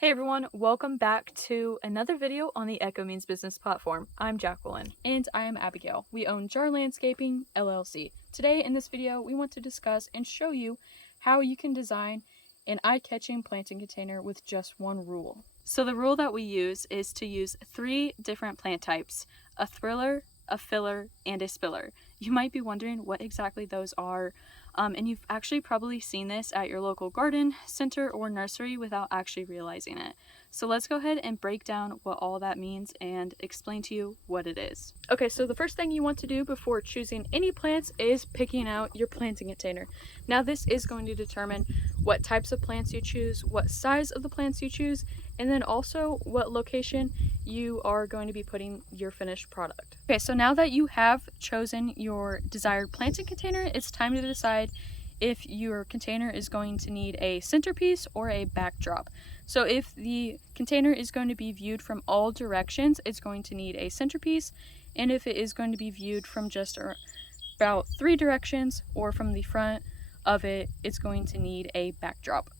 Hey everyone, welcome back to another video on the Echo Means Business platform. I'm Jacqueline. And I am Abigail. We own Jar Landscaping, LLC. Today in this video, we want to discuss and show you how you can design an eye-catching planting container with just one rule. So the rule that we use is to use 3 different plant types: a thriller, a filler, and a spiller. You might be wondering what exactly those are. And you've actually probably seen this at your local garden center or nursery without actually realizing it. So let's go ahead and break down what all that means and explain to you what it is. Okay, so the first thing you want to do before choosing any plants is picking out your planting container. Now this is going to determine what types of plants you choose, what size of the plants you choose, and then also what location you are going to be putting your finished product. Okay, so now that you have chosen your desired planting container, it's time to decide if your container is going to need a centerpiece or a backdrop. So if the container is going to be viewed from all directions, it's going to need a centerpiece, and if it is going to be viewed from just about 3 directions or from the front of it, it's going to need a backdrop.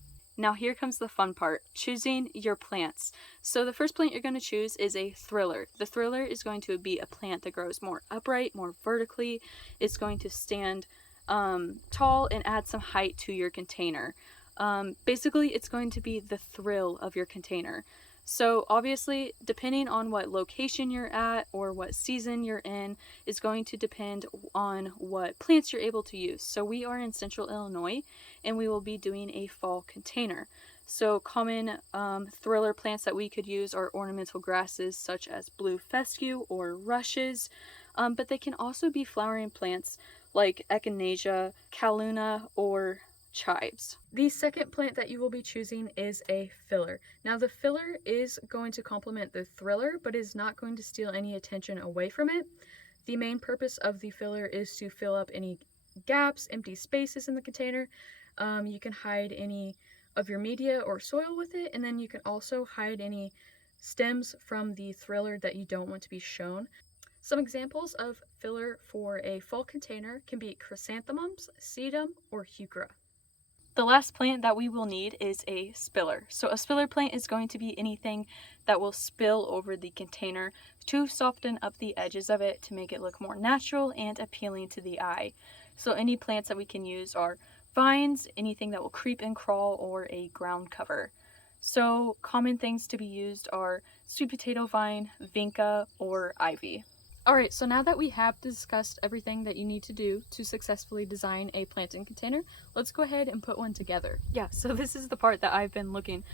Now here comes the fun part, choosing your plants. So the first plant you're going to choose is a thriller. The thriller is going to be a plant that grows more upright, more vertically. It's going to stand tall and add some height to your container. Basically, it's going to be the thrill of your container. So obviously, depending on what location you're at or what season you're in is going to depend on what plants you're able to use. So we are in Central Illinois and we will be doing a fall container. So common thriller plants that we could use are ornamental grasses such as blue fescue or rushes, but they can also be flowering plants like echinacea, calluna, or chives. The second plant that you will be choosing is a filler. Now the filler is going to complement the thriller, but is not going to steal any attention away from it. The main purpose of the filler is to fill up any gaps, empty spaces in the container. You can hide any of your media or soil with it, and then you can also hide any stems from the thriller that you don't want to be shown. Some examples of filler for a fall container can be chrysanthemums, sedum, or heuchera. The last plant that we will need is a spiller. So a spiller plant is going to be anything that will spill over the container to soften up the edges of it to make it look more natural and appealing to the eye. So any plants that we can use are vines, anything that will creep and crawl, or a ground cover. So common things to be used are sweet potato vine, vinca, or ivy. Alright, so now that we have discussed everything that you need to do to successfully design a planting container, let's go ahead and put one together. Yeah, so this is the part that I've been looking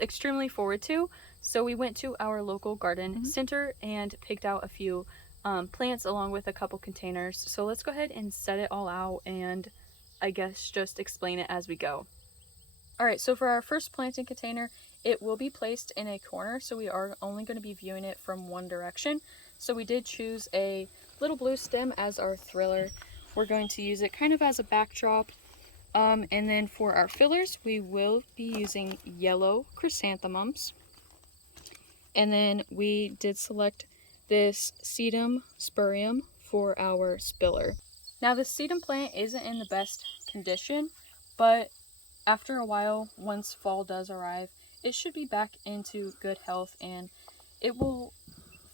extremely forward to. So we went to our local garden center and picked out a few plants along with a couple containers. So let's go ahead and set it all out and I guess just explain it as we go. Alright, so for our first planting container, it will be placed in a corner, so we are only going to be viewing it from one direction. So we did choose a little blue stem as our thriller. We're going to use it kind of as a backdrop. And then for our fillers, we will be using yellow chrysanthemums. And then we did select this sedum spurium for our spiller. Now the sedum plant isn't in the best condition, but after a while, once fall does arrive, it should be back into good health and it will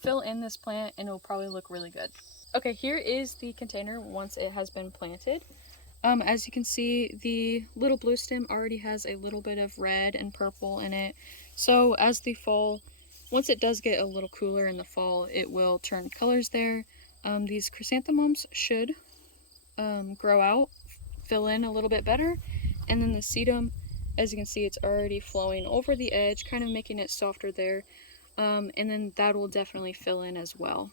fill in this plant and it'll probably look really good. Okay, here is the container once it has been planted. As you can see, the little blue stem already has a little bit of red and purple in it. So as the fall, once it does get a little cooler in the fall, it will turn colors there. These chrysanthemums should grow out, fill in a little bit better. And then the sedum, as you can see, it's already flowing over the edge, kind of making it softer there. And then that will definitely fill in as well.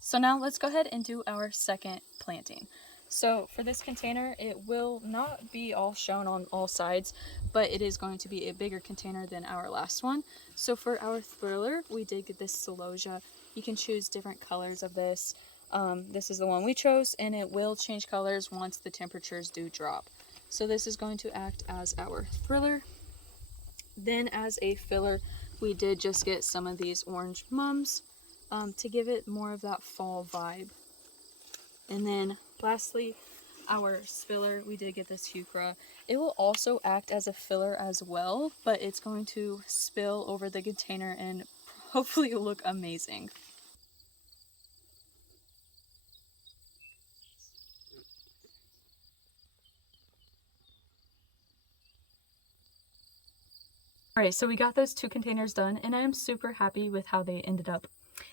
So now let's go ahead and do our second planting. So for this container, it will not be all shown on all sides, but it is going to be a bigger container than our last one. So for our thriller, we did get this celosia. You can choose different colors of this. This is the one we chose, and it will change colors once the temperatures do drop. So this is going to act as our thriller. Then as a filler, we did just get some of these orange mums to give it more of that fall vibe. And then lastly, our spiller, we did get this heuchera. It will also act as a filler as well, but it's going to spill over the container and hopefully it'll look amazing. Alright, so we got those 2 containers done, and I am super happy with how they ended up.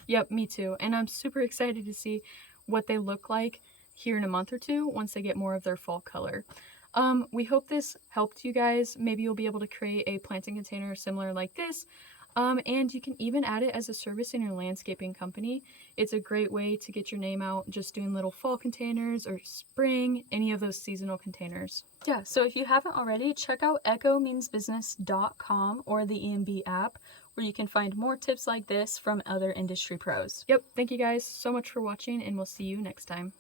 Yep, me too. And I'm super excited to see what they look like here in a month or two once they get more of their fall color. We hope this helped you guys. Maybe you'll be able to create a planting container similar like this. And you can even add it as a service in your landscaping company. It's a great way to get your name out, just doing little fall containers or spring, any of those seasonal containers. Yeah, so if you haven't already, check out echomeansbusiness.com or the EMB app, where you can find more tips like this from other industry pros. Yep, thank you guys so much for watching, and we'll see you next time.